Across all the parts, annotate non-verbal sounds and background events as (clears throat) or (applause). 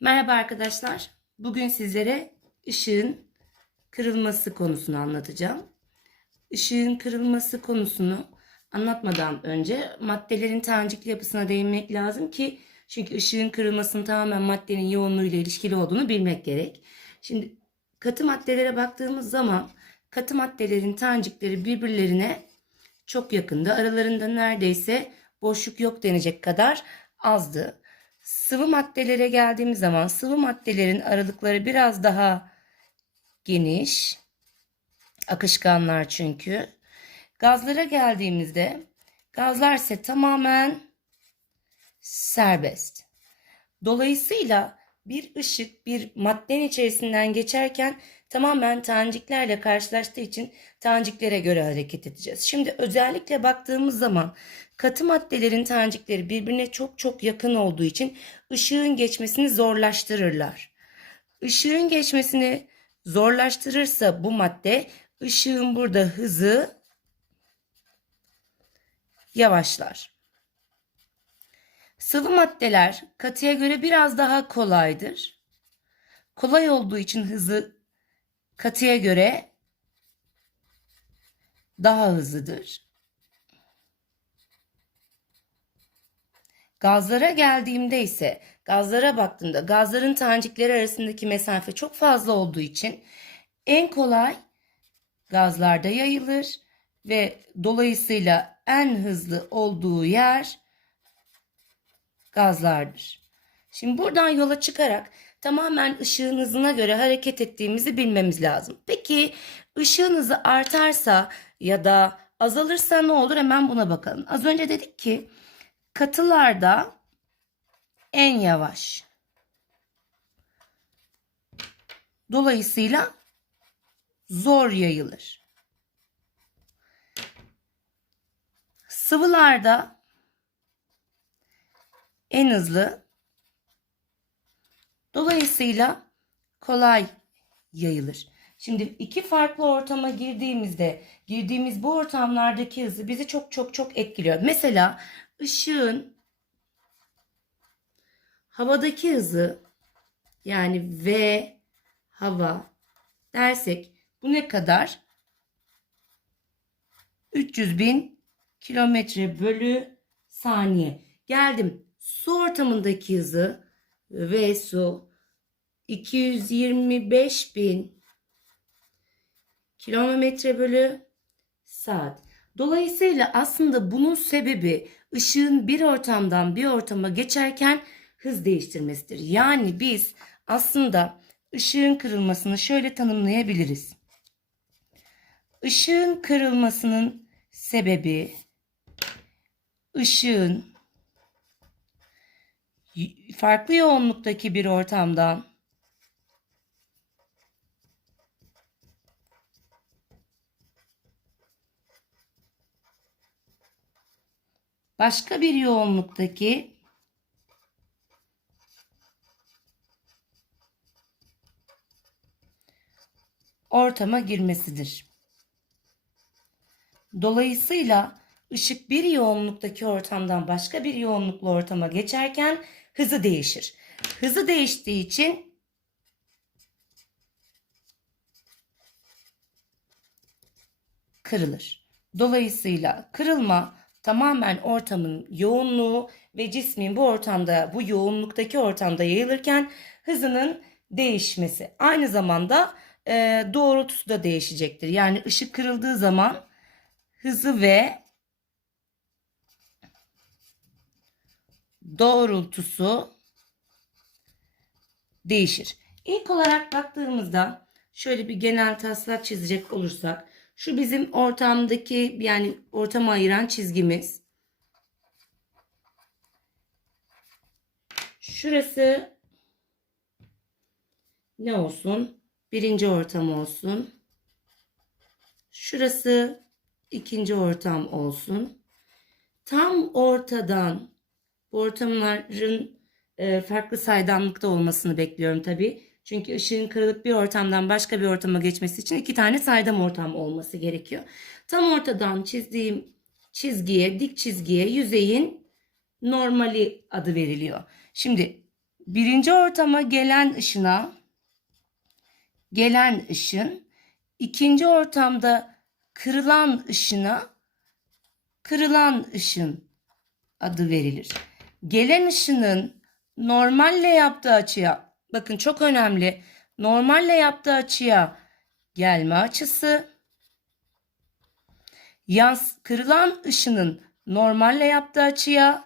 Merhaba arkadaşlar. Bugün sizlere ışığın kırılması konusunu anlatacağım. Işığın kırılması konusunu anlatmadan önce maddelerin tanecikli yapısına değinmek lazım ki çünkü ışığın kırılmasının tamamen maddenin yoğunluğuyla ilişkili olduğunu bilmek gerek. Şimdi katı maddelere baktığımız zaman katı maddelerin tanecikleri birbirlerine çok yakında. Aralarında neredeyse boşluk yok denecek kadar azdı. Sıvı maddelere geldiğimiz zaman sıvı maddelerin aralıkları biraz daha geniş. Akışkanlar çünkü. Gazlara geldiğimizde gazlar ise tamamen serbest. Dolayısıyla bir ışık bir maddenin içerisinden geçerken tamamen taneciklerle karşılaştığı için taneciklere göre hareket edeceğiz. Şimdi özellikle baktığımız zaman katı maddelerin tanecikleri birbirine çok çok yakın olduğu için ışığın geçmesini zorlaştırırlar. Işığın geçmesini zorlaştırırsa bu madde ışığın burada hızı yavaşlar. Sıvı maddeler katıya göre biraz daha kolaydır. Kolay olduğu için hızı katıya göre daha hızlıdır. Gazlara geldiğimde ise gazlara baktığımda gazların tanecikleri arasındaki mesafe çok fazla olduğu için en kolay gazlarda yayılır ve dolayısıyla en hızlı olduğu yer gazlardır. Şimdi buradan yola çıkarak tamamen ışığın hızına göre hareket ettiğimizi bilmemiz lazım. Peki ışığın hızı artarsa ya da azalırsa ne olur? Hemen buna bakalım. Az önce dedik ki katılarda en yavaş. Dolayısıyla zor yayılır. Sıvılarda en hızlı. Dolayısıyla kolay yayılır. Şimdi iki farklı ortama girdiğimizde girdiğimiz bu ortamlardaki hızı bizi çok çok çok etkiliyor. Mesela ışığın havadaki hızı yani V hava dersek bu ne kadar? 300 bin kilometre bölü saniye. Geldim su ortamındaki hızı V su 225 bin kilometre bölü saat. Dolayısıyla aslında bunun sebebi ışığın bir ortamdan bir ortama geçerken hız değiştirmesidir. Yani biz aslında ışığın kırılmasını şöyle tanımlayabiliriz. Işığın kırılmasının sebebi ışığın farklı yoğunluktaki bir ortamdan başka bir yoğunluktaki ortama girmesidir. Dolayısıyla ışık bir yoğunluktaki ortamdan başka bir yoğunluklu ortama geçerken hızı değişir. Hızı değiştiği için kırılır. Dolayısıyla kırılma tamamen ortamın yoğunluğu ve cismin bu ortamda, bu yoğunluktaki ortamda yayılırken hızının değişmesi. Aynı zamanda e, doğrultusu da değişecektir. Yani ışık kırıldığı zaman hızı ve doğrultusu değişir. İlk olarak baktığımızda şöyle bir genel taslak çizecek olursak şu bizim ortamdaki yani ortamı ayıran çizgimiz. Şurası ne olsun? Birinci ortam olsun. Şurası ikinci ortam olsun. Tam ortadan bu ortamların e, farklı saydamlıkta olmasını bekliyorum tabii. Çünkü ışığın kırılıp bir ortamdan başka bir ortama geçmesi için iki tane saydam ortam olması gerekiyor. Tam ortadan çizdiğim çizgiye, dik çizgiye yüzeyin normali adı veriliyor. Şimdi birinci ortama gelen ışına gelen ışın ikinci ortamda kırılan ışına kırılan ışın adı verilir. Gelen ışının normalle yaptığı açıya bakın çok önemli. Normalle yaptığı açıya gelme açısı yans kırılan ışının normalle yaptığı açıya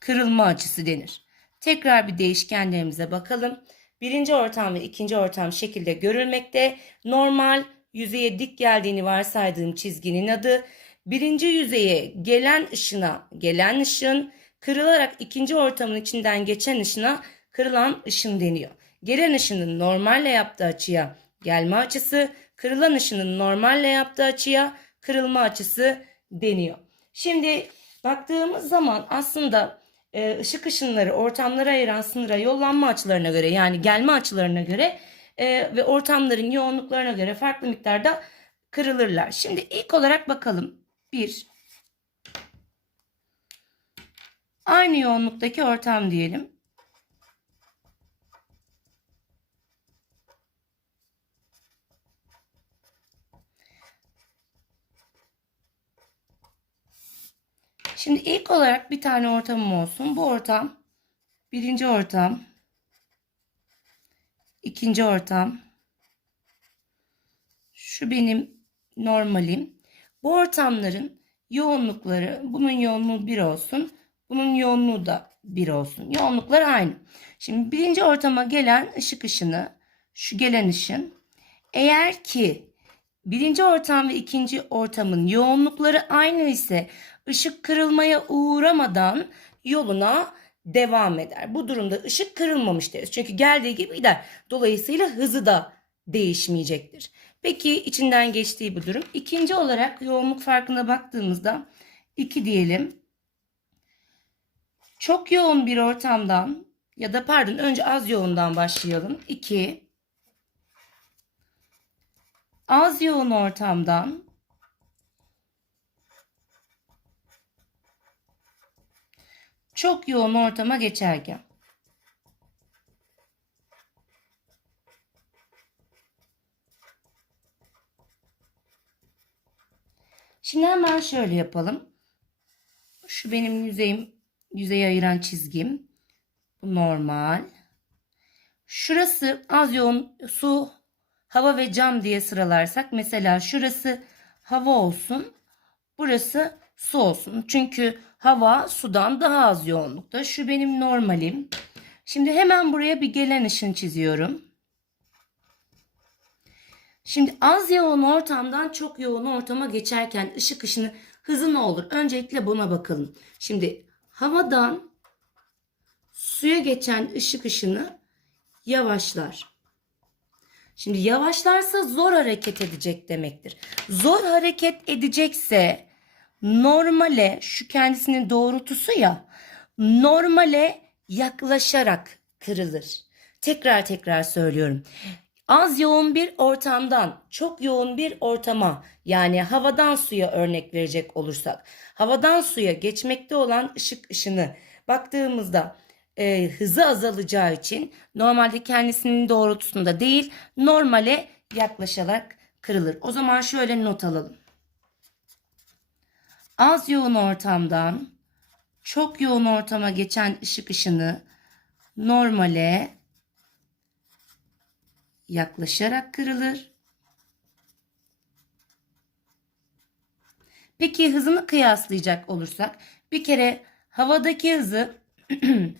kırılma açısı denir. Tekrar bir değişkenlerimize bakalım. Birinci ortam ve ikinci ortam şekilde görülmekte. Normal yüzeye dik geldiğini varsaydığım çizginin adı. Birinci yüzeye gelen ışına gelen ışın, kırılarak ikinci ortamın içinden geçen ışına kırılan ışın deniyor. Gelen ışının normalle yaptığı açıya gelme açısı, kırılan ışının normalle yaptığı açıya kırılma açısı deniyor. Şimdi baktığımız zaman aslında e, ışık ışınları ortamlara ayıran sınıra yollanma açılarına göre yani gelme açılarına göre e, ve ortamların yoğunluklarına göre farklı miktarda kırılırlar. Şimdi ilk olarak bakalım. 1 Aynı yoğunluktaki ortam diyelim. Şimdi ilk olarak bir tane ortamım olsun. Bu ortam birinci ortam, ikinci ortam. Şu benim normalim. Bu ortamların yoğunlukları bunun yoğunluğu 1 olsun. Bunun yoğunluğu da 1 olsun. Yoğunluklar aynı. Şimdi birinci ortama gelen ışık ışını şu gelen ışın eğer ki birinci ortam ve ikinci ortamın yoğunlukları aynı ise ışık kırılmaya uğramadan yoluna devam eder. Bu durumda ışık kırılmamış deriz. Çünkü geldiği gibi gider. Dolayısıyla hızı da değişmeyecektir. Peki içinden geçtiği bu durum. İkinci olarak yoğunluk farkına baktığımızda 2 diyelim. Çok yoğun bir ortamdan ya da pardon önce az yoğundan başlayalım. 2 Az yoğun ortamdan çok yoğun ortama geçerken Şimdi hemen şöyle yapalım. Şu benim yüzeyim, yüzeyi ayıran çizgim. Bu normal. Şurası az yoğun su, hava ve cam diye sıralarsak mesela şurası hava olsun. Burası su olsun. Çünkü hava sudan daha az yoğunlukta. Şu benim normalim. Şimdi hemen buraya bir gelen ışın çiziyorum. Şimdi az yoğun ortamdan çok yoğun ortama geçerken ışık ışını hızı ne olur? Öncelikle buna bakalım. Şimdi havadan suya geçen ışık ışını yavaşlar. Şimdi yavaşlarsa zor hareket edecek demektir. Zor hareket edecekse normale şu kendisinin doğrultusu ya normale yaklaşarak kırılır. Tekrar tekrar söylüyorum. Az yoğun bir ortamdan çok yoğun bir ortama yani havadan suya örnek verecek olursak havadan suya geçmekte olan ışık ışını baktığımızda e, hızı azalacağı için normalde kendisinin doğrultusunda değil normale yaklaşarak kırılır. O zaman şöyle not alalım. Az yoğun ortamdan çok yoğun ortama geçen ışık ışını normale yaklaşarak kırılır. Peki hızını kıyaslayacak olursak bir kere havadaki hızı (clears throat)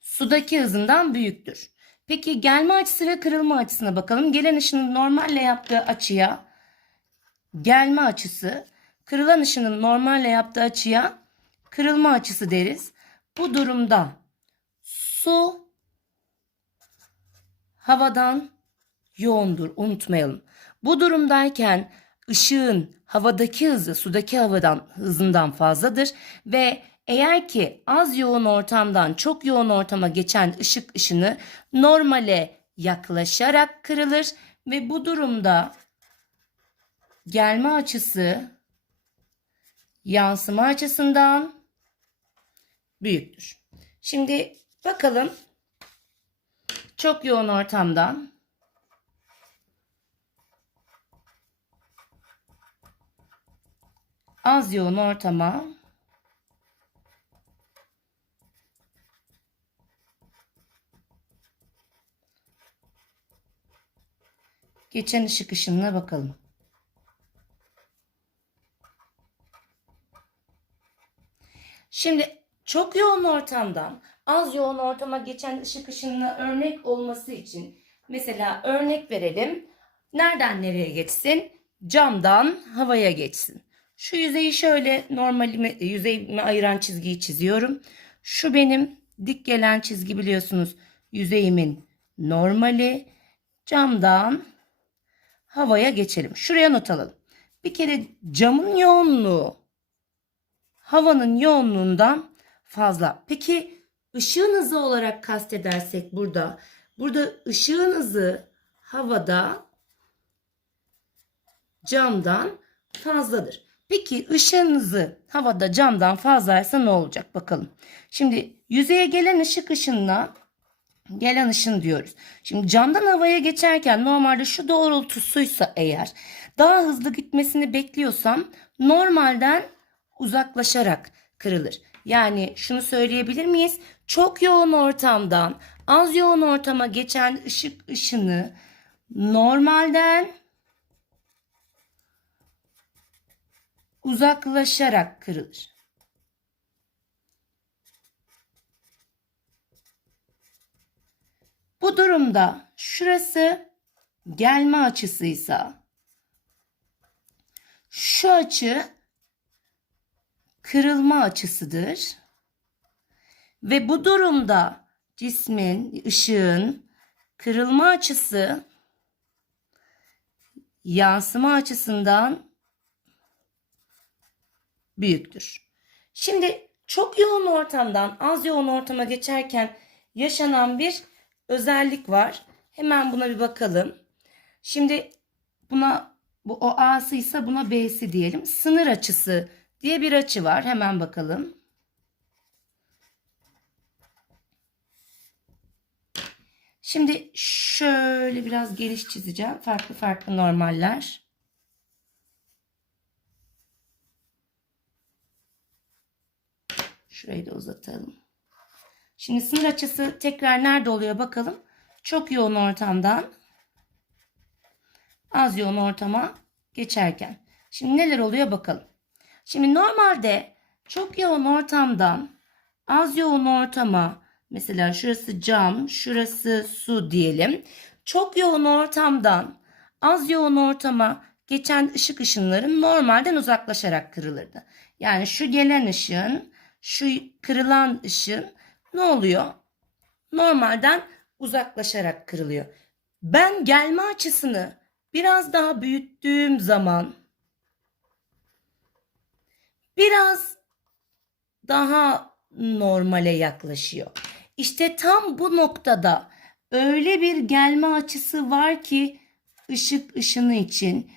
sudaki hızından büyüktür. Peki gelme açısı ve kırılma açısına bakalım. Gelen ışının normalle yaptığı açıya gelme açısı, kırılan ışının normalle yaptığı açıya kırılma açısı deriz. Bu durumda su havadan yoğundur unutmayalım. Bu durumdayken ışığın havadaki hızı sudaki havadan hızından fazladır ve eğer ki az yoğun ortamdan çok yoğun ortama geçen ışık ışını normale yaklaşarak kırılır ve bu durumda gelme açısı yansıma açısından büyüktür. Şimdi bakalım çok yoğun ortamdan az yoğun ortama geçen ışık ışınına bakalım. Şimdi çok yoğun ortamdan az yoğun ortama geçen ışık ışınına örnek olması için mesela örnek verelim. Nereden nereye geçsin? Camdan havaya geçsin. Şu yüzeyi şöyle normalime yüzeyimi ayıran çizgiyi çiziyorum. Şu benim dik gelen çizgi biliyorsunuz. Yüzeyimin normali. Camdan havaya geçelim. Şuraya not alalım. Bir kere camın yoğunluğu havanın yoğunluğundan fazla. Peki ışığın hızı olarak kastedersek burada burada ışığın hızı havada camdan fazladır. Peki ışığın hızı havada camdan fazlaysa ne olacak bakalım. Şimdi yüzeye gelen ışık ışınına gelen ışın diyoruz. Şimdi camdan havaya geçerken normalde şu doğrultusuysa eğer daha hızlı gitmesini bekliyorsam normalden uzaklaşarak kırılır. Yani şunu söyleyebilir miyiz? Çok yoğun ortamdan az yoğun ortama geçen ışık ışını normalden uzaklaşarak kırılır. Bu durumda şurası gelme açısıysa şu açı kırılma açısıdır. Ve bu durumda cismin, ışığın kırılma açısı yansıma açısından büyüktür. Şimdi çok yoğun ortamdan az yoğun ortama geçerken yaşanan bir özellik var. Hemen buna bir bakalım. Şimdi buna bu o A'sı ise buna B'si diyelim. Sınır açısı diye bir açı var. Hemen bakalım. Şimdi şöyle biraz geniş çizeceğim. Farklı farklı normaller. Şurayı da uzatalım. Şimdi sınır açısı tekrar nerede oluyor bakalım. Çok yoğun ortamdan az yoğun ortama geçerken. Şimdi neler oluyor bakalım. Şimdi normalde çok yoğun ortamdan az yoğun ortama mesela şurası cam, şurası su diyelim. Çok yoğun ortamdan az yoğun ortama geçen ışık ışınları normalden uzaklaşarak kırılırdı. Yani şu gelen ışığın, şu kırılan ışığın ne oluyor? Normalden uzaklaşarak kırılıyor. Ben gelme açısını biraz daha büyüttüğüm zaman biraz daha normale yaklaşıyor. İşte tam bu noktada öyle bir gelme açısı var ki ışık ışını için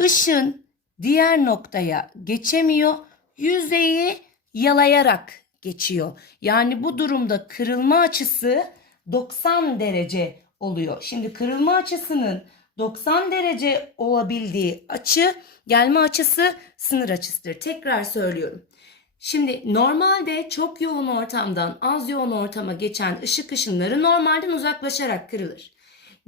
ışın diğer noktaya geçemiyor. Yüzeyi yalayarak geçiyor. Yani bu durumda kırılma açısı 90 derece oluyor. Şimdi kırılma açısının 90 derece olabildiği açı gelme açısı sınır açısıdır. Tekrar söylüyorum. Şimdi normalde çok yoğun ortamdan az yoğun ortama geçen ışık ışınları normalden uzaklaşarak kırılır.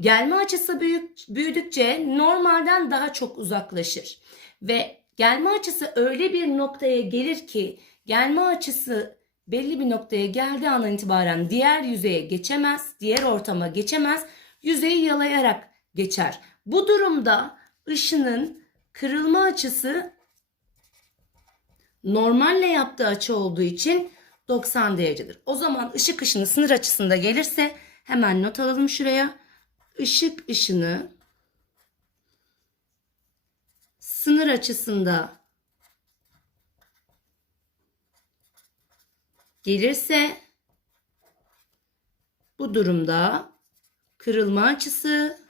Gelme açısı büyük, büyüdükçe normalden daha çok uzaklaşır. Ve gelme açısı öyle bir noktaya gelir ki gelme açısı belli bir noktaya geldiği andan itibaren diğer yüzeye geçemez, diğer ortama geçemez, yüzeyi yalayarak geçer. Bu durumda ışının kırılma açısı normalle yaptığı açı olduğu için 90 derecedir. O zaman ışık ışını sınır açısında gelirse hemen not alalım şuraya. Işık ışını sınır açısında gelirse bu durumda kırılma açısı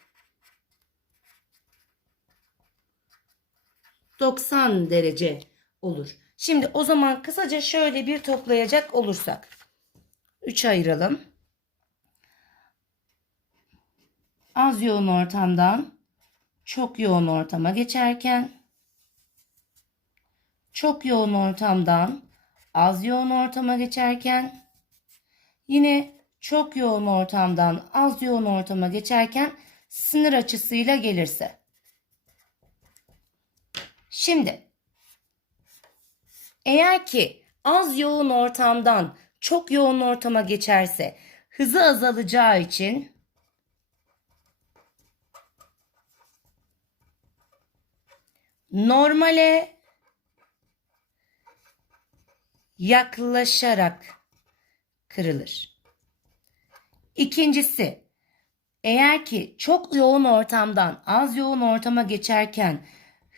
90 derece olur. Şimdi o zaman kısaca şöyle bir toplayacak olursak. 3 ayıralım. Az yoğun ortamdan çok yoğun ortama geçerken çok yoğun ortamdan az yoğun ortama geçerken yine çok yoğun ortamdan az yoğun ortama geçerken sınır açısıyla gelirse. Şimdi eğer ki az yoğun ortamdan çok yoğun ortama geçerse hızı azalacağı için normale yaklaşarak kırılır. İkincisi, eğer ki çok yoğun ortamdan az yoğun ortama geçerken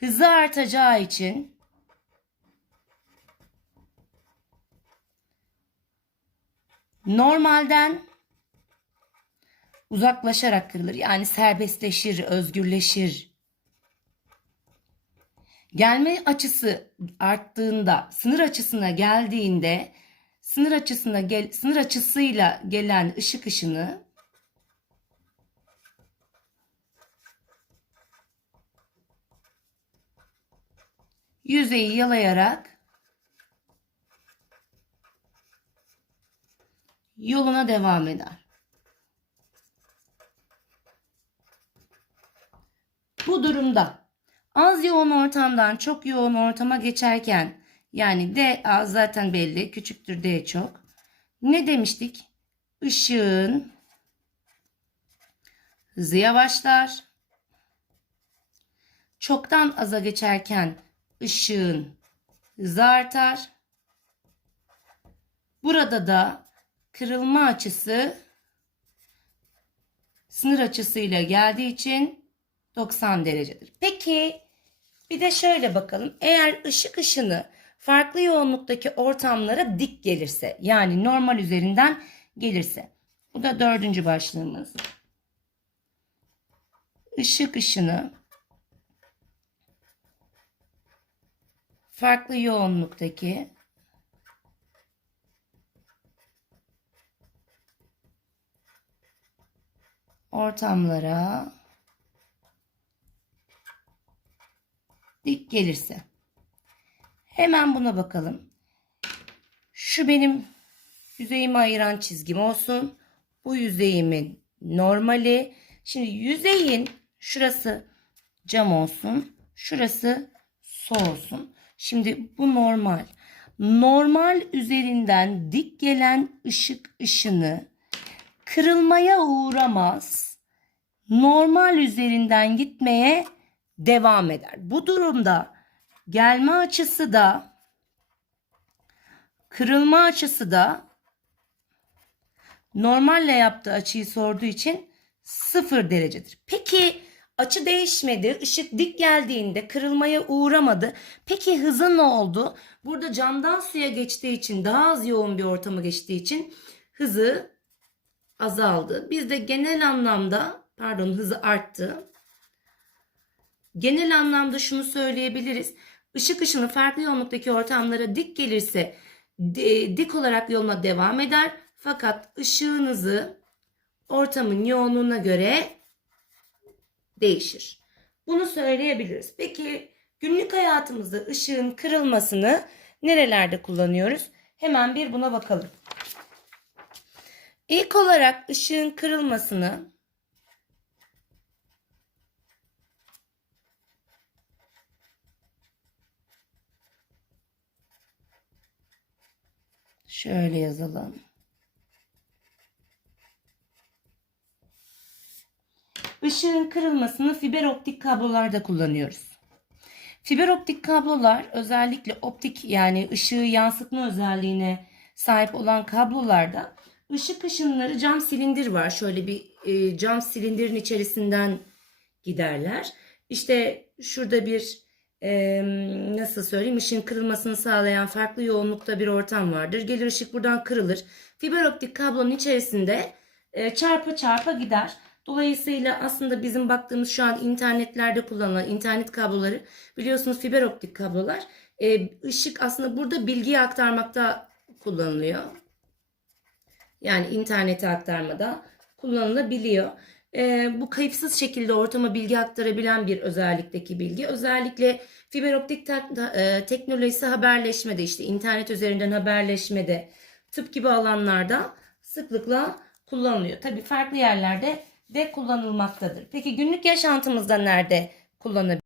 hızı artacağı için normalden uzaklaşarak kırılır. Yani serbestleşir, özgürleşir. Gelme açısı arttığında, sınır açısına geldiğinde sınır açısına gel, sınır açısıyla gelen ışık ışını yüzeyi yalayarak yoluna devam eder. Bu durumda az yoğun ortamdan çok yoğun ortama geçerken yani D az zaten belli küçüktür D çok. Ne demiştik? Işığın hızı yavaşlar. Çoktan aza geçerken ışığın hızı artar. Burada da kırılma açısı sınır açısıyla geldiği için 90 derecedir. Peki bir de şöyle bakalım. Eğer ışık ışını farklı yoğunluktaki ortamlara dik gelirse yani normal üzerinden gelirse. Bu da dördüncü başlığımız. Işık ışını farklı yoğunluktaki ortamlara dik gelirse. Hemen buna bakalım. Şu benim yüzeyimi ayıran çizgim olsun. Bu yüzeyimin normali. Şimdi yüzeyin şurası cam olsun. Şurası su olsun. Şimdi bu normal. Normal üzerinden dik gelen ışık ışını kırılmaya uğramaz. Normal üzerinden gitmeye devam eder. Bu durumda gelme açısı da kırılma açısı da normalle yaptığı açıyı sorduğu için 0 derecedir. Peki açı değişmedi. Işık dik geldiğinde kırılmaya uğramadı. Peki hızı ne oldu? Burada camdan suya geçtiği için daha az yoğun bir ortama geçtiği için hızı azaldı. Biz de genel anlamda pardon hızı arttı. Genel anlamda şunu söyleyebiliriz. Işık ışını farklı yoğunluktaki ortamlara dik gelirse di- dik olarak yoluna devam eder. Fakat ışığınızı ortamın yoğunluğuna göre değişir. Bunu söyleyebiliriz. Peki günlük hayatımızda ışığın kırılmasını nerelerde kullanıyoruz? Hemen bir buna bakalım. İlk olarak ışığın kırılmasını şöyle yazalım. Işığın kırılmasını fiber optik kablolarda kullanıyoruz. Fiber optik kablolar özellikle optik yani ışığı yansıtma özelliğine sahip olan kablolarda ışık ışınları cam silindir var. Şöyle bir e, cam silindirin içerisinden giderler. İşte şurada bir e, nasıl söyleyeyim ışığın kırılmasını sağlayan farklı yoğunlukta bir ortam vardır. Gelir ışık buradan kırılır. Fiber optik kablonun içerisinde e, çarpa çarpa gider. Dolayısıyla aslında bizim baktığımız şu an internetlerde kullanılan internet kabloları biliyorsunuz fiber optik kablolar E, ışık aslında burada bilgiyi aktarmakta kullanılıyor. Yani internete aktarmada kullanılabiliyor. E, bu kayıpsız şekilde ortama bilgi aktarabilen bir özellikteki bilgi. Özellikle fiber optik te- e, teknolojisi haberleşmede işte internet üzerinden haberleşmede tıp gibi alanlarda sıklıkla kullanılıyor. Tabii farklı yerlerde de kullanılmaktadır. Peki günlük yaşantımızda nerede kullanabiliyoruz?